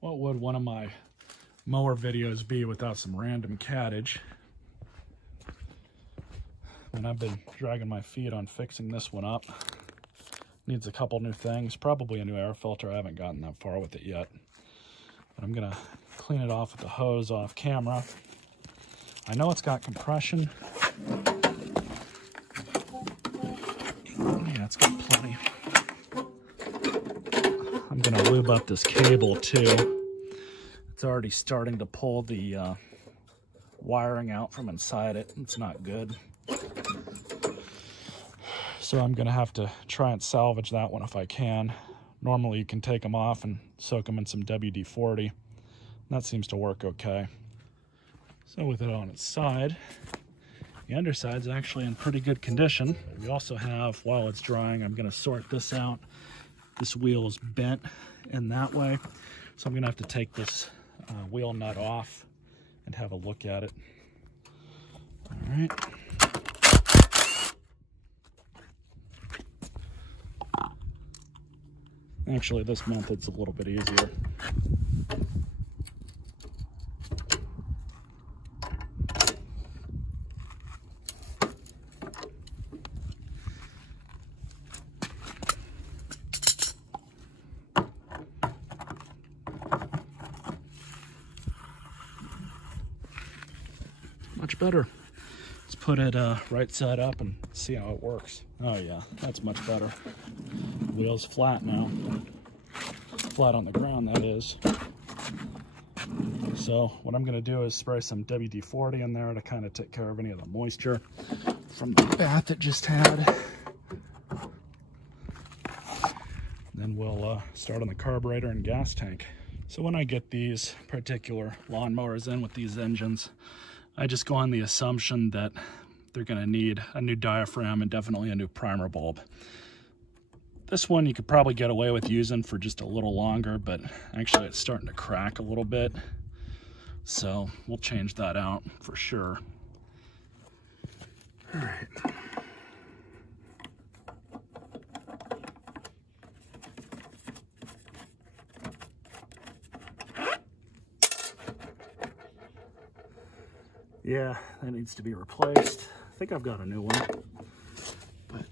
What would one of my mower videos be without some random cattage? And I've been dragging my feet on fixing this one up. Needs a couple new things, probably a new air filter. I haven't gotten that far with it yet. But I'm gonna clean it off with the hose off camera. I know it's got compression. Yeah, it's got plenty. I'm gonna lube up this cable too. It's already starting to pull the wiring out from inside it. It's not good. So I'm gonna have to try and salvage that one if I can. Normally you can take them off and soak them in some WD-40. That seems to work okay. So with it on its side, the underside's actually in pretty good condition. We also have, while it's drying, I'm gonna sort this out. This wheel is bent in that way. So I'm gonna have to take this wheel nut off and have a look at it. All right. Actually, this method's a little bit easier. Much better. Let's put it right side up and see how it works. Oh yeah, that's much better. The wheel's flat now. Flat on the ground, that is. So what I'm gonna do is spray some WD-40 in there to kind of take care of any of the moisture from the bath it just had. Then we'll start on the carburetor and gas tank. So when I get these particular lawnmowers in with these engines, I just go on the assumption that they're gonna need a new diaphragm and definitely a new primer bulb. This one you could probably get away with using for just a little longer, but actually it's starting to crack a little bit. So we'll change that out for sure. All right. Yeah, that needs to be replaced. I think I've got a new one. But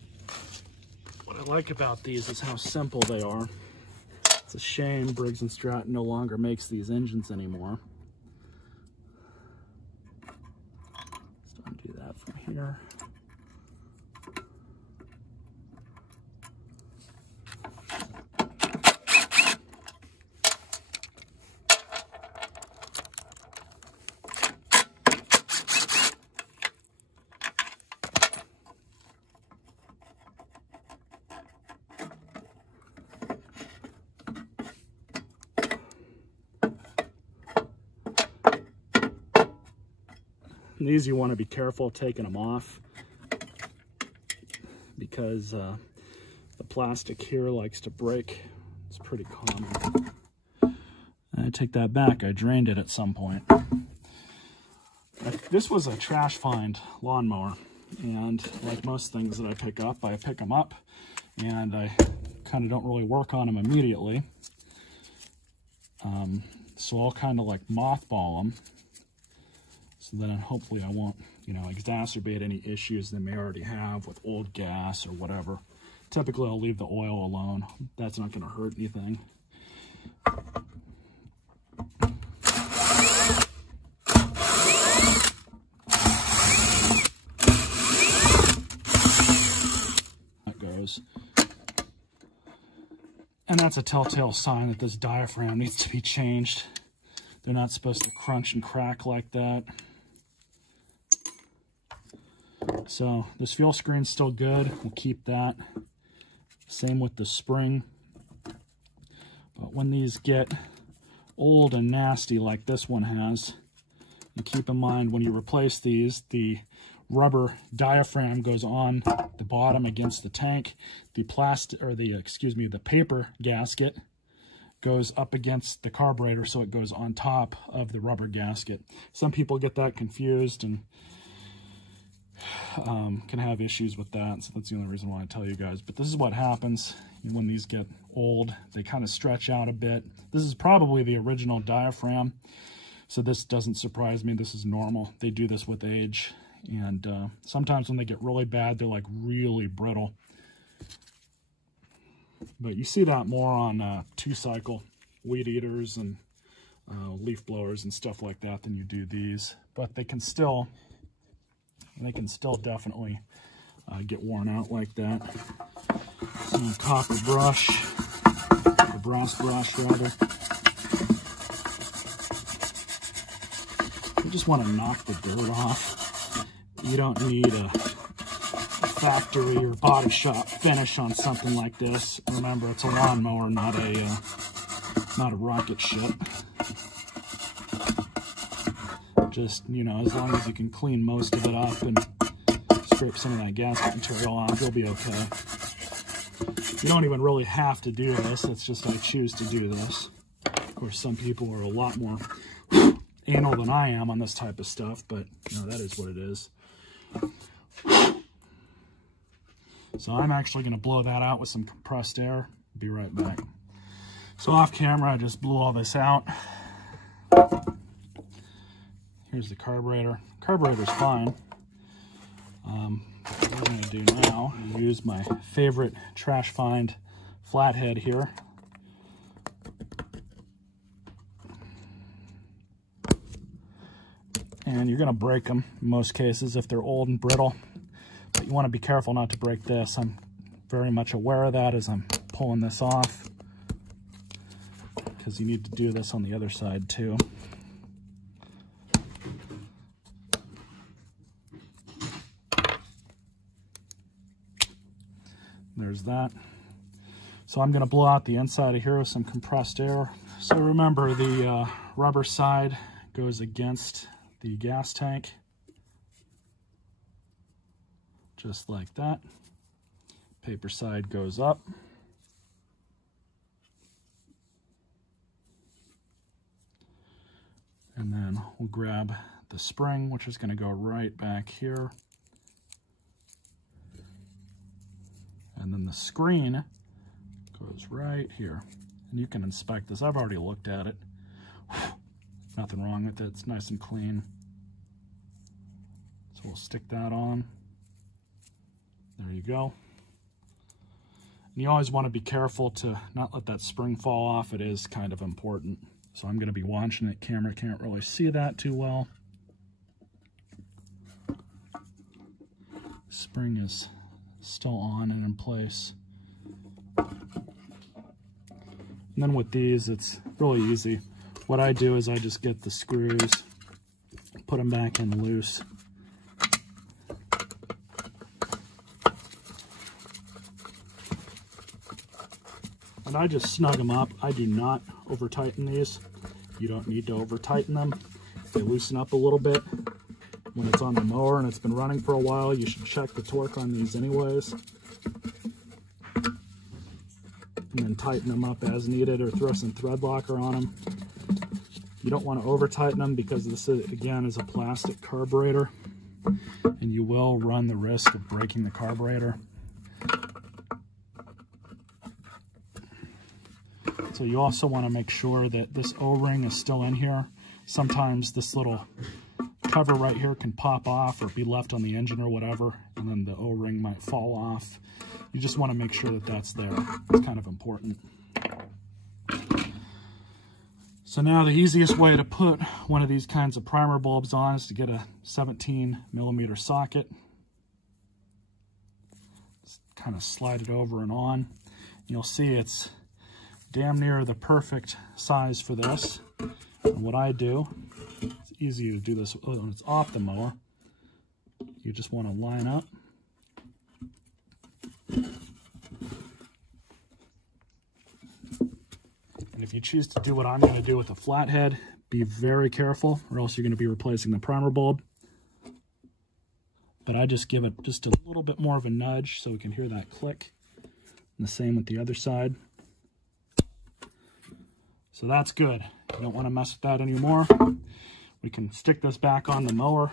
what I like about these is how simple they are. It's a shame Briggs & Stratton no longer makes these engines anymore. Let's undo that from here. These you want to be careful taking them off because the plastic here likes to break. It's pretty common. I take that back. I drained it at some point. This was a Trashfind lawnmower, and like most things that I pick them up and I kind of don't really work on them immediately. So I'll kind of like mothball them. So then hopefully I won't, exacerbate any issues they may already have with old gas or whatever. Typically I'll leave the oil alone. That's not going to hurt anything. That goes. And that's a telltale sign that this diaphragm needs to be changed. They're not supposed to crunch and crack like that. So this fuel screen's still good. We'll keep that. Same with the spring. But when these get old and nasty like this one has, you keep in mind when you replace these, the rubber diaphragm goes on the bottom against the tank. The the paper gasket goes up against the carburetor, so it goes on top of the rubber gasket. Some people get that confused, and can have issues with that. So that's the only reason why I tell you guys. But this is what happens when these get old. They kind of stretch out a bit. This is probably the original diaphragm, so this doesn't surprise me. This is normal. They do this with age. And sometimes when they get really bad, they're like really brittle. But you see that more on two-cycle weed eaters and leaf blowers and stuff like that than you do these. But they can still definitely get worn out like that. Some copper brush, or brass brush rather. You just want to knock the dirt off. You don't need a factory or body shop finish on something like this. Remember, it's a lawnmower, not a rocket ship. Just, you know, as long as you can clean most of it up and scrape some of that gasket material off, you'll be okay. You don't even really have to do this. It's just I choose to do this. Of course, some people are a lot more anal than I am on this type of stuff, but you know, that is what it is. So I'm actually going to blow that out with some compressed air. Be right back. So off camera, I just blew all this out. Here's the carburetor. Carburetor's fine. What we're going to do now is use my favorite Trashfind flathead here. And you're going to break them in most cases if they're old and brittle. But you want to be careful not to break this. I'm very much aware of that as I'm pulling this off, because you need to do this on the other side too. There's that. So I'm going to blow out the inside of here with some compressed air. So remember, the rubber side goes against the gas tank, just like that. Paper side goes up. And then we'll grab the spring, which is going to go right back here. And then the screen goes right here. And you can inspect this. I've already looked at it. Nothing wrong with it. It's nice and clean. So we'll stick that on. There you go. And you always want to be careful to not let that spring fall off. It is kind of important. So I'm going to be watching it. Camera can't really see that too well. Spring is still on and in place. And then with these, it's really easy. What I do is I just get the screws, put them back in loose. And I just snug them up. I do not over tighten these. You don't need to over tighten them. If they loosen up a little bit when it's on the mower and it's been running for a while, you should check the torque on these anyways. And then tighten them up as needed, or throw some thread locker on them. You don't want to over tighten them because this, again, is a plastic carburetor, and you will run the risk of breaking the carburetor. So you also want to make sure that this O-ring is still in here. Sometimes this little cover right here can pop off or be left on the engine or whatever, and then the O-ring might fall off. You just want to make sure that that's there. It's kind of important. So now the easiest way to put one of these kinds of primer bulbs on is to get a 17mm socket. Just kind of slide it over and on. You'll see it's damn near the perfect size for this. And what I do, it's easy to do this when it's off the mower. You just want to line up. And if you choose to do what I'm going to do with a flathead, be very careful, or else you're going to be replacing the primer bulb. But I just give it just a little bit more of a nudge so we can hear that click. And the same with the other side. So that's good. You don't want to mess with that anymore. We can stick this back on the mower.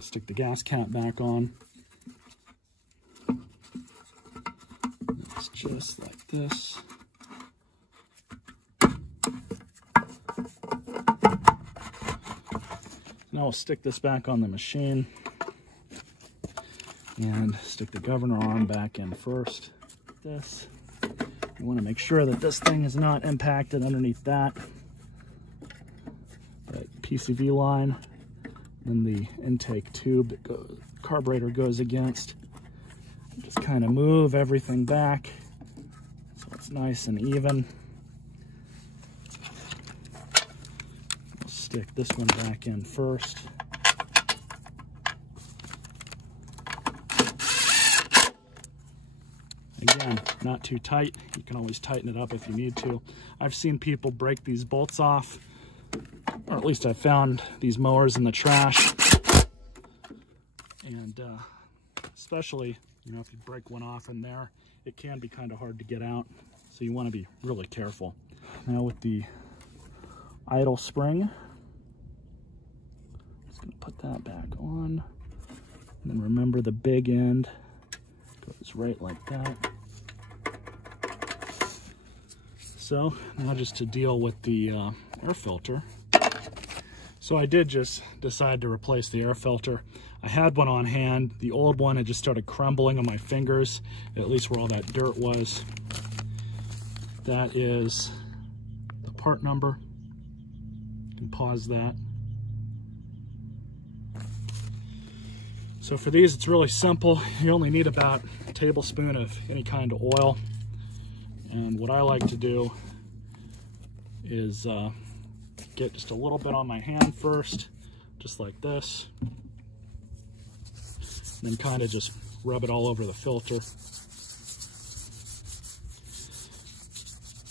Stick the gas cap back on. It's just like this. Now we'll stick this back on the machine and stick the governor arm back in first. This. You want to make sure that this thing is not impacted underneath that PCV line. Then the intake tube that carburetor goes against. Just kind of move everything back so it's nice and even. We'll stick this one back in first. Again, not too tight. You can always tighten it up if you need to. I've seen people break these bolts off, or at least I found these mowers in the trash. And especially, you know, if you break one off in there, it can be kind of hard to get out. So you want to be really careful. Now with the idle spring, I'm just going to put that back on. And then remember the big end goes right like that. So now just to deal with the air filter. So I did just decide to replace the air filter. I had one on hand. The old one had just started crumbling on my fingers, at least where all that dirt was. That is the part number. You can pause that. So for these, it's really simple. You only need about a tablespoon of any kind of oil. And what I like to do is get just a little bit on my hand first, just like this. And then kind of just rub it all over the filter.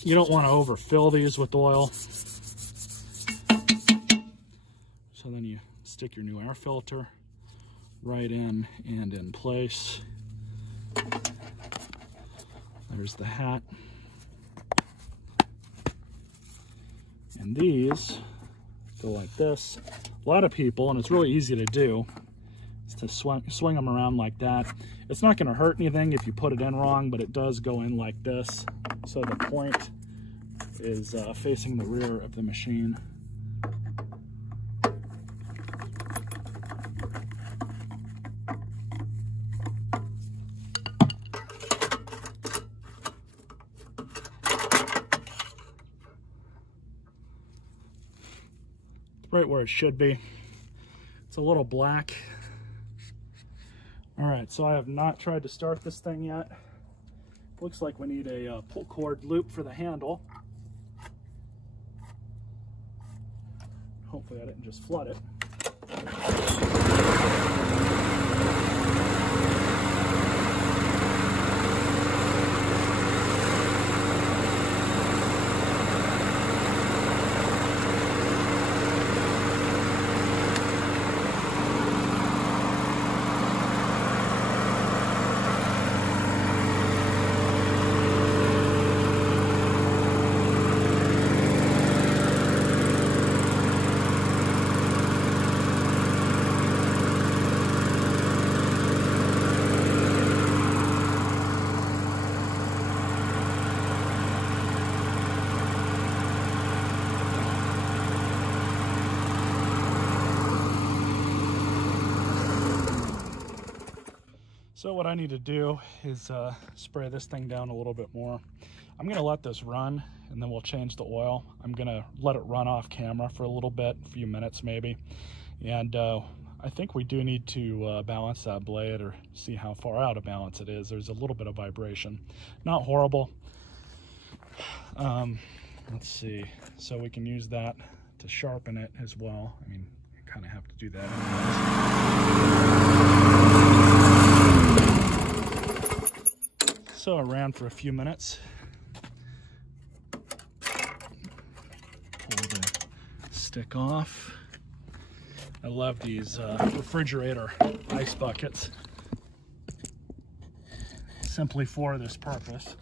You don't want to overfill these with oil. So then you stick your new air filter right in and in place. There's the hat. And these go like this. A lot of people, and it's really easy to do, is to swing them around like that. It's not going to hurt anything if you put it in wrong, but it does go in like this. So the point is facing the rear of the machine. Right where it should be. It's a little black. All right, so I have not tried to start this thing yet. Looks like we need a pull cord loop for the handle. Hopefully I didn't just flood it. So what I need to do is spray this thing down a little bit more. I'm going to let this run and then we'll change the oil. I'm going to let it run off camera for a little bit, a few minutes maybe. And I think we do need to balance that blade or see how far out of balance it is. There's a little bit of vibration. Not horrible. Let's see. So we can use that to sharpen it as well. I mean, you kind of have to do that anyways. So I ran for a few minutes. Pull the stick off. I love these refrigerator ice buckets, simply for this purpose.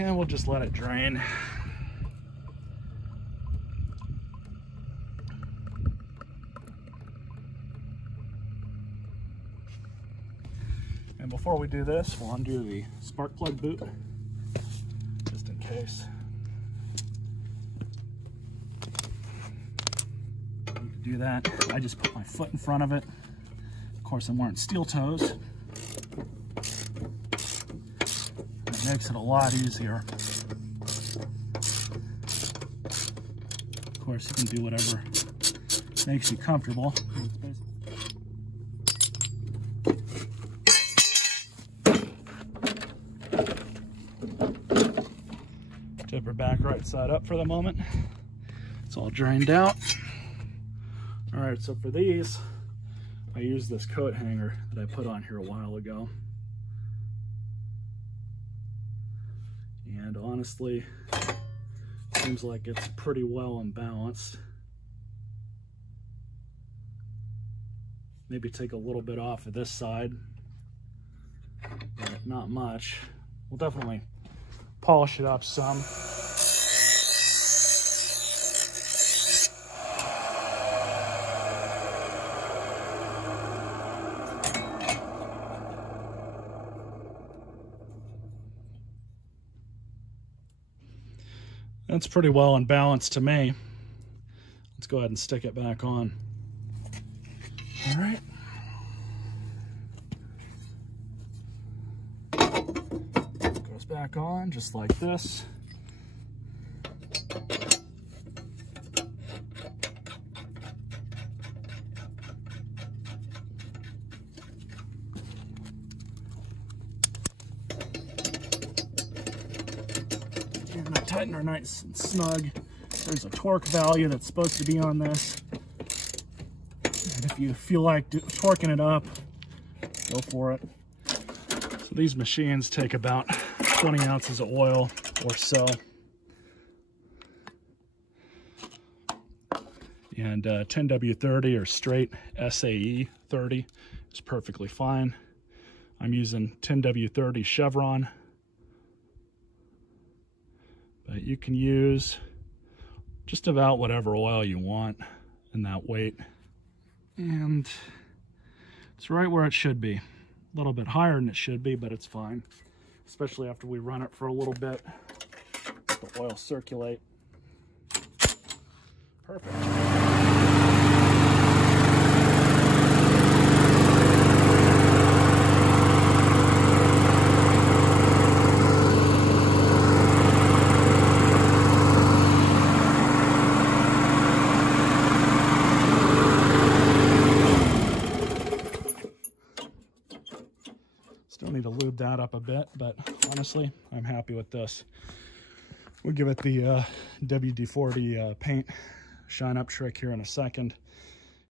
And we'll just let it drain. And before we do this, we'll undo the spark plug boot, just in case. You can do that. I just put my foot in front of it. Of course, I'm wearing steel toes. It makes it a lot easier. Of course, you can do whatever makes you comfortable. Tip her back right side up for the moment. It's all drained out. All right, so for these, I use this coat hanger that I put on here a while ago. And honestly, seems like it's pretty well imbalanced. Maybe take a little bit off of this side, but not much. We'll definitely polish it up some. That's pretty well in balance to me. Let's go ahead and stick it back on. All right. Goes back on just like this. Tighten her nice and snug. There's a torque value that's supposed to be on this. And if you feel like torquing it up, go for it. So these machines take about 20 ounces of oil or so. And 10W30 or straight SAE 30 is perfectly fine. I'm using 10W30 Chevron. But you can use just about whatever oil you want in that weight. And it's right where it should be. A little bit higher than it should be, but it's fine. Especially after we run it for a little bit. Let the oil circulate. Perfect. Still need to lube that up a bit, but honestly, I'm happy with this. We'll give it the WD-40 paint shine up trick here in a second.